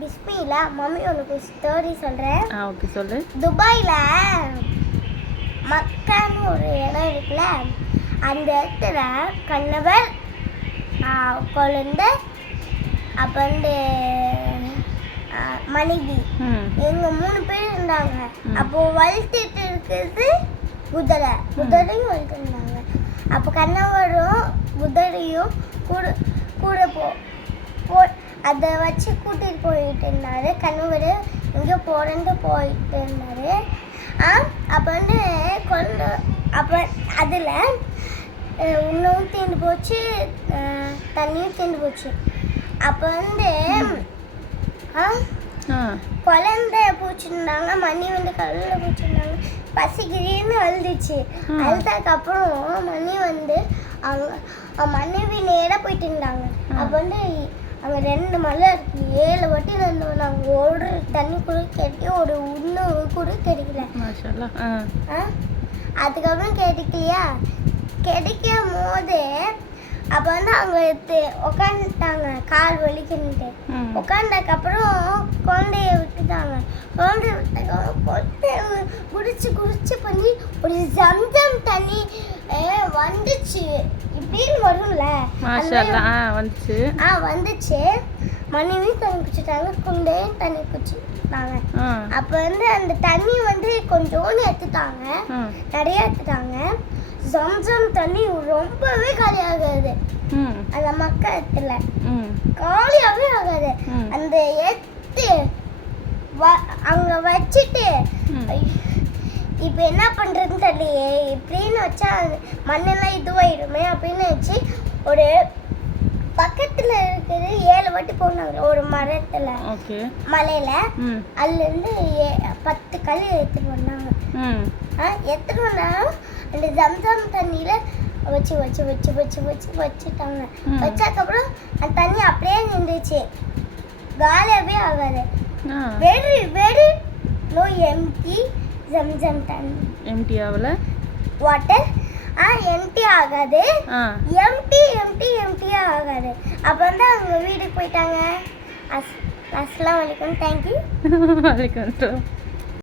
பிஸ்மில mummy உனக்கு story சொல்கிறேன். Okay சொல்லு. துபாயில் மக்கான்னு ஒரு இடம் இருக்குல்ல, அந்த இடத்துல கணவர் குழந்தை அப்போ வந்து மனைவி எங்க 3 பேர் இருந்தாங்க. அப்போ வளர்த்துட்டு இருக்கிறது குதிரையும் வளர்த்து இருந்தாங்க. அப்போ கணவரும் குதிரையும் கூட கூட அதை வச்சு கூட்டிகிட்டு போயிட்டு இருந்தாரு. கணவர் எங்கே போகிறேன்னு போயிட்டு இருந்தாரு. அப்போ வந்து அப்போ அதில் உணவும் தீர்ந்து போச்சு, தண்ணியும் தீர்ந்து போச்சு. அப்போ வந்து குழந்தை பூச்சிருந்தாங்க, மணி வந்து கல்லில் பூச்சிருந்தாங்க. பசிக்கிறேன்னு அழுதுச்சு. அழுததுக்கப்புறம் மணி வந்து அவங்க மனைவி நேராக போயிட்டு இருந்தாங்க. அப்போ வந்து அங்கே 2 மலை இருக்கு. 7 வாட்டி நடந்து வந்தாங்க. ஒரு தண்ணி கூட கிடைக்க, ஒரு உணவு கூட கிடைக்கல. அதுக்கப்புறம் கிடைக்கலையா, கிடைக்கும் போது அப்போ வந்து அவங்க உட்காந்துட்டாங்க, கால் வலிக்குன்ட்டு. உட்காந்ததுக்கப்புறம் குழந்தைய விட்டுட்டாங்க. குழந்தைய விட்டதுக்கப்புறம் குடிச்சு பண்ணி ஒரு ஜம்ஜம் தண்ணி வந்துச்சு. இப்படின்னு வரும்ல, வந்துச்சு. மனைவி தண்ணி குடிச்சிட்டாங்க, குண்டையும் தண்ணி குடிச்சுட்டாங்க. அப்போ வந்து அந்த தண்ணி வந்து கொஞ்சோண்டு எடுத்துட்டாங்க, நிறைய எடுத்துட்டாங்க. ஜம்ஜம் தண்ணி ரொம்பவே காலியாகாது. அந்த மக்கத்துல காலியாகவே ஆகாது. அந்த எடுத்து அங்க வச்சுட்டு இப்போ என்ன பண்ணுறதுன்னு தெரியலையே, இப்படின்னு வச்சா மண்ணெல்லாம் இதுவாயிடுமே அப்படின்னு வச்சு ஒரு பக்கத்தில் இருக்கிறது 7 வாட்டி போனாங்க. ஒரு மரத்தில் மலையில் அதுலேருந்து 10 கல் எடுத்துட்டு வந்தாங்க. எடுத்துட்டு வந்தாலும் அந்த ஜம்ஜம் தண்ணியில் வச்சுட்டாங்க. வச்சதுக்கப்புறம் அந்த தண்ணி அப்படியே நின்றுச்சு, காலியாகவே ஆகாது. Very very no empty Zamzam தண்ணி. எம்டி ஆகல வாட்டர். எம்டி ஆகாது, எம்டியா ஆகாது. அப்போ வந்து அவங்க வீட்டுக்கு போயிட்டாங்க. அஸ்ஸலாமு அலைக்கும். தேங்க்யூ. வலைக்கம்.